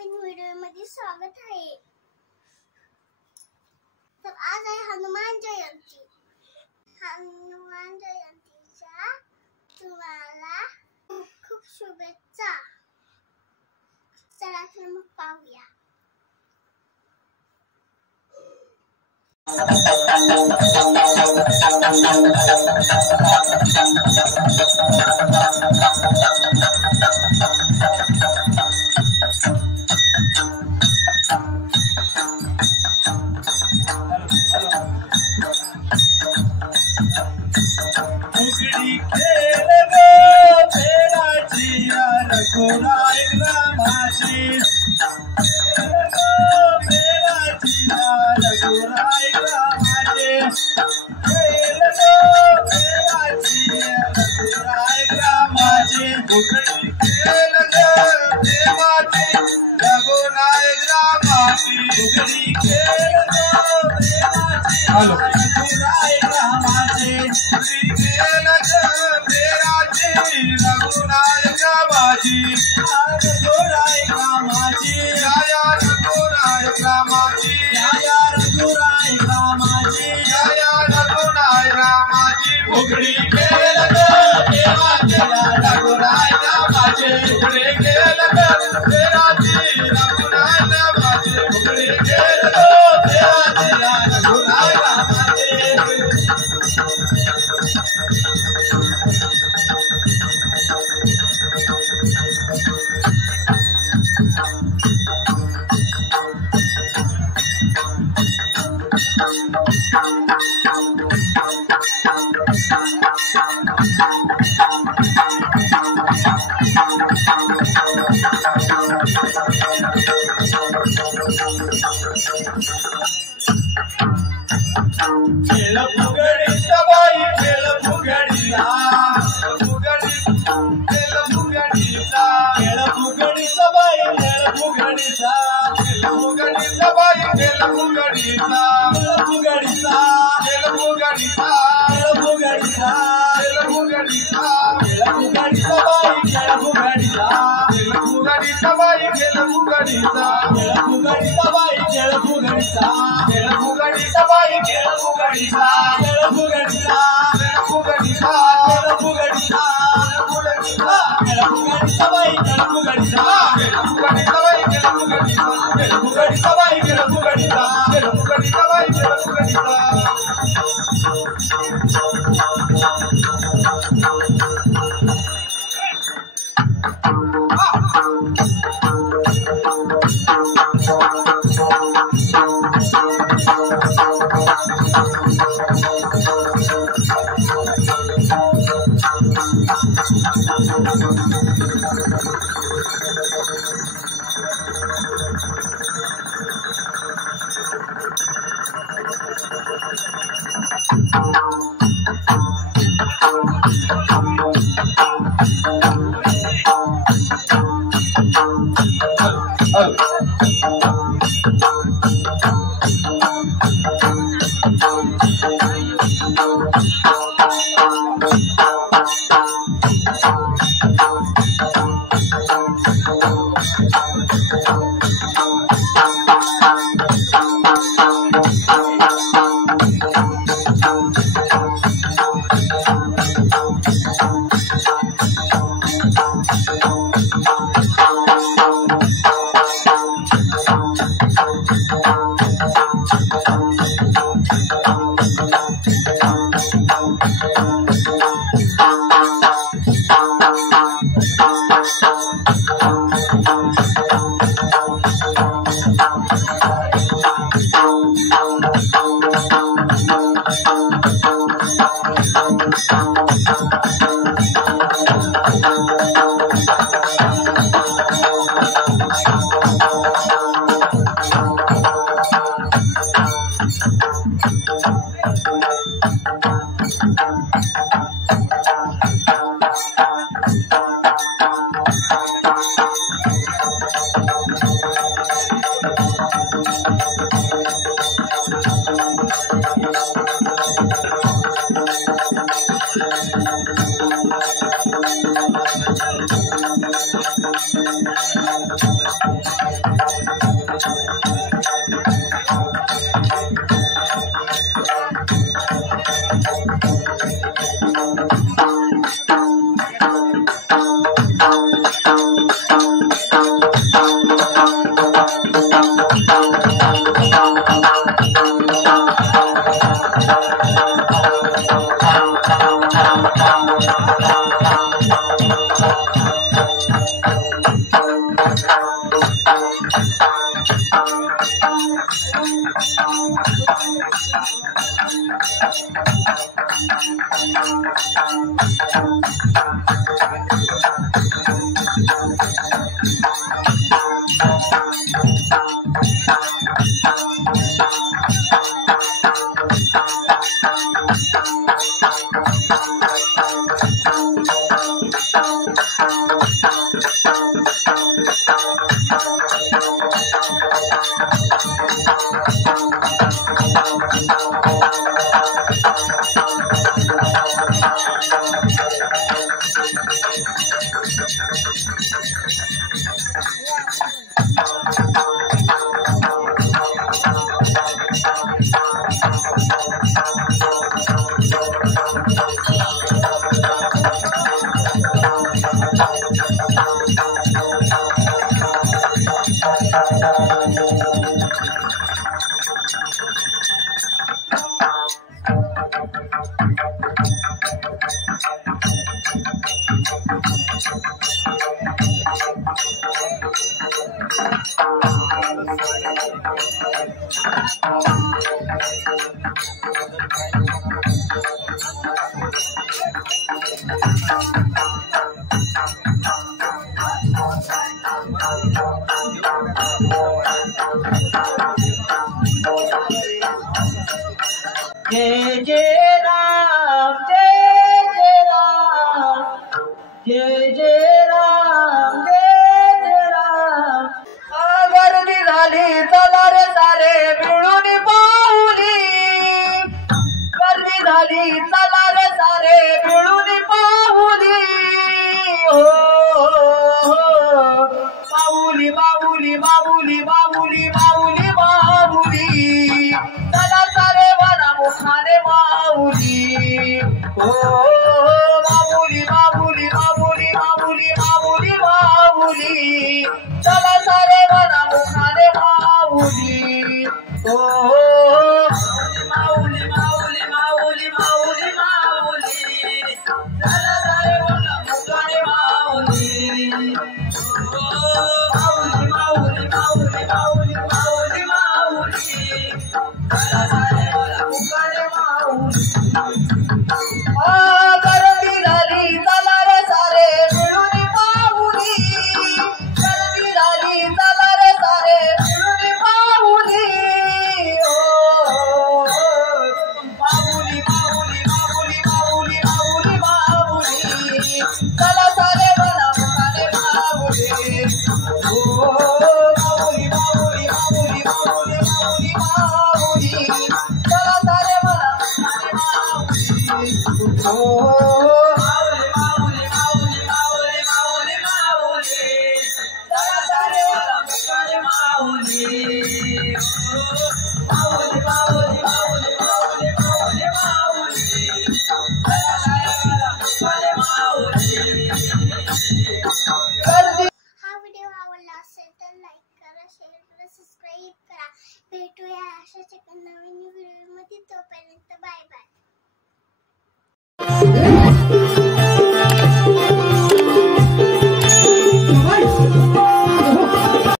नवीन व्हिडिओमध्ये स्वागत आहे। तर आज आहे हनुमान जयंती। हनुमान जयंतीच्या तुम्हाला खूप शुभेच्छा। चला तर मग पाहूया। जय जय राम, जय जय राम, जय जय राम, जय जय राम. गर्दी झाली चला रे सारे मिळून पाहुली, गर्दी झाली चला रे सारे मिळून पाहुली. हो माऊली माऊली माऊली माऊली माऊली माऊली, चला सारे वना मुखाने माऊली. हो माऊली माऊली माऊली माऊली माऊली माऊली, चला सारे वना मुखाने माऊली. हो माऊली माऊली माऊली माऊली माऊली, चला सारे वना मुखाने माऊली. माऊली माऊली माऊली माऊली माऊली माऊली, चला सारे वना मुखाने माऊली. गर्दी झाली चला रे सारे मिळून पाहुली, गर्दी झाली चला रे सारे मिळून पाहुली. हो माऊली माऊली माऊली माऊली माऊली माऊली, चला सारे वना मुखाने माऊली. हो माऊली माऊली माऊली माऊली माऊली माऊली, चला सारे वना मुखाने माऊली. हो माऊली माऊली माऊली माऊली माऊली माऊली, चला सारे वना मुखाने माऊली. माऊली माऊली माऊली माऊली माऊली माऊली, चला सारे वना मुखाने माऊली. गर्दी हा व्हिडिओ आवडला असेल तर लाईक करा, शेअर करा, सबस्क्राईब करा. भेटूया अशाच एका नवीन व्हिडिओ मध्ये. तोपर्यंत बाय बाय.